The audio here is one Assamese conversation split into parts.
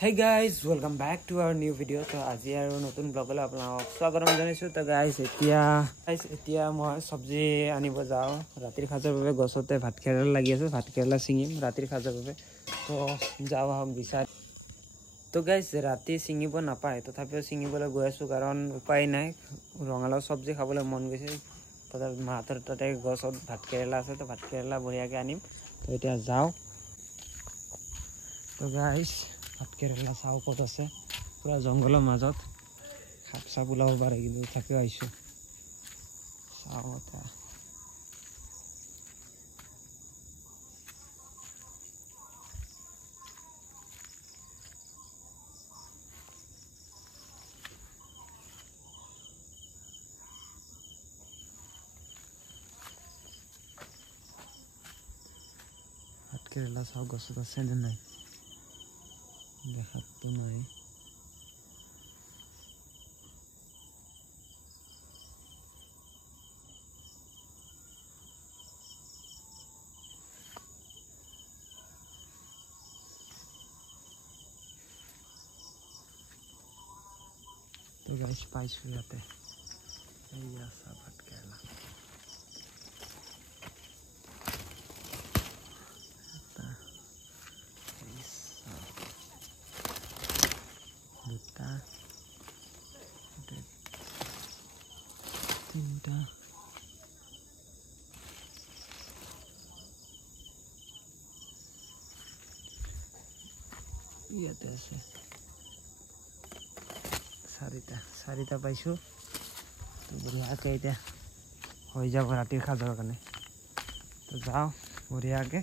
Hey guys, welcome back to our new video. So আজি আৰু নতুন ব্লগলৈ আপোনাক স্বাগতম জনাইছো। তো গাইস এতিয়া মই সবজি আনিব যাও। ৰাতিৰ খাজাৰ বাবে গছতে ভাত কেৰেলা লাগি আছে। ভাত কেৰেলা চিঙিম ৰাতিৰ খাজাৰ বাবে। তো যাও আহক বিচাৰি। তো গাইস ৰাতি চিঙিব নাপায়, তথাপিও চিঙিবলৈ গৈ আছো কাৰণ উপায় নাই। ৰঙালাও সবজি খাবলৈ মন গৈছে। তাতে মাতৰ তাতে গছত ভাত কেৰেলা আছে। তো ভাত কেৰেলা বঢ়িয়াকৈ আনিম। তো এতিয়া যাও। তো গাইস ভাত কেৰেলা চাও ক'ত আছে, পুৰা জংঘলৰ মাজত সাপ চাপ ওলাব পাৰে, কিন্তু তথাপিও আহিছোঁ চাও এটা। ভাত কেৰেলা চাও গছত আছে নে নাই, দেখাতো নাই। তো গাইস পাইছো ইয়াতে, এই আছে ভাত কেৰেলা। দুটা তিনটা ইয়াতে আছে চাৰিটা পাইছো। তো বঢ়িয়াকৈ এতিয়া হৈ যাব ৰাতিৰ খাজাৰ কাৰণে। তো যাওঁ বঢ়িয়াকৈ।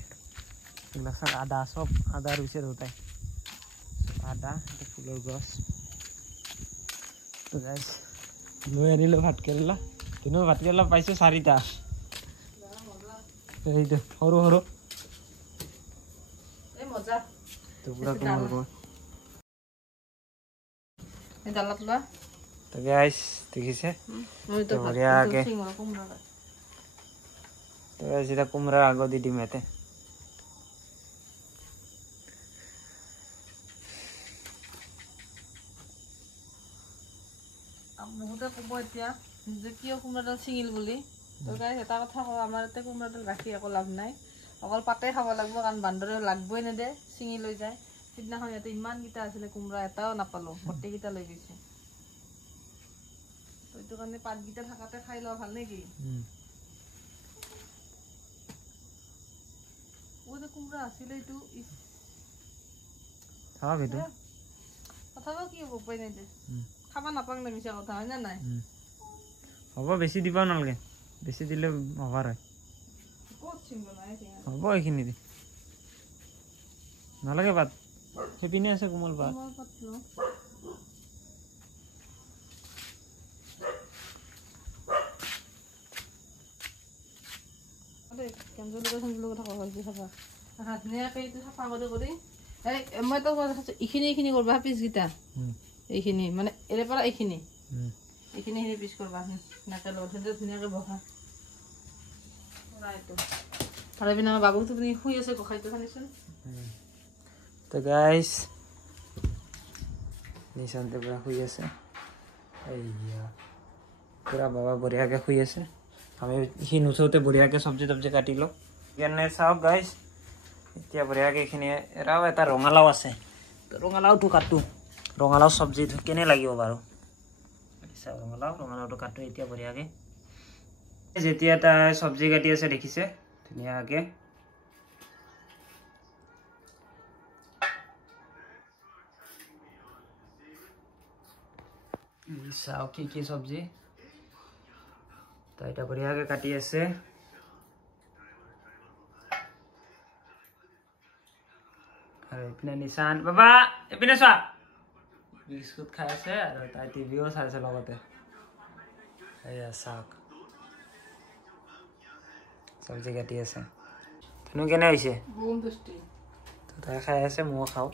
এইবিলাক আদা চব আদা ৰুইছে দুটাই, আদা ফুলৰ গছ। তো গাইছ লৈ আনিলোঁ ভাত কেৰেলা, কিন্তু ভাত কেৰেলা পাইছোঁ চাৰিটা। এইটো সৰু সৰু তো পুৰা কোমল। তো গাইছ দেখিছে বঢ়িয়াকৈ। তো গাইছ এতিয়া কোমৰাৰ আগত দি দিম ইয়াতে। বহুতে ক'ব এতিয়া যে কিয় কোমৰাডাল ছিঙিল বুলি। তো গাইছ এটা কথা কওঁ, আমাৰ ইয়াতে কোমৰাডাল ৰাখি একো লাভ নাই, অকল পাতে খাব লাগিব, কাৰণ বান্দৰে লাগবই নেদে, ছিঙি লৈ যায়। সিদিনাখন ইয়াতে ইমানকেইটা আছিলে কোমৰা, এটাও নাপালোঁ, গোটেইকেইটা লৈ গৈছে। তো এইটো কাৰণে পাতকেইটা থাকাতে খাই লোৱা ভাল নেকি? যে কোমৰা আছিলে এইটো তথাপিও কি হ'ব, উপায় নাই দে, খাব নাপাওঁ নে মিছা কথা, হয় নে নাই? হ'ব, বেছি দিবও নালাগে, বেছি দিলে অভাৰ হয়। হ'ব এইখিনি দি নালাগে পাত, সেইপিনে আছে কোমল পাত। এইখিনি কৰবা পিছকেইটা, এইখিনি মানে এৰে পৰা এইখিনি পিছ কৰবা ধুনীয়াকে বহা। আৰু পিনে আমাৰ বাবুক তুমি শুই আছে, গোসাইটো শুনিছোন। তো গাইছ নিশান্তে পুৰা শুই আছে, এইয়া পুৰা বাবা বঢ়িয়াকৈ শুই আছে। আমি সি নুঠোতে বঢ়িয়াকৈ চব্জি তব্জি কাটি লওঁ। কেনে চাওক গাইছ, এতিয়া বঢ়িয়াকৈ এইখিনি এৰাও এটা ৰঙালাও আছে, তো ৰঙালাওটো কাটো। ৰঙালাও চব্জি কেনে লাগিব বাৰু চাওক। ৰঙালাওটো কাটো এতিয়া বঢ়িয়াকৈ। যেতিয়া এটা চব্জি কাটি আছে দেখিছে ধুনীয়াকৈ। চাওক কি চব্জি, তো এটা বঢ়িয়াকৈ কাটি আছে। আৰু এইপিনে নিশান বাবা এইপিনে চোৱা, বিস্কুট খাই আছে আৰু তাই টিভিও চাই আছে লগতে। এয়া চাওক চব্জি কাটি আছে, ধুনু কেনে হৈছে? তো তাই খাই আছে, ময়ো খাওঁ।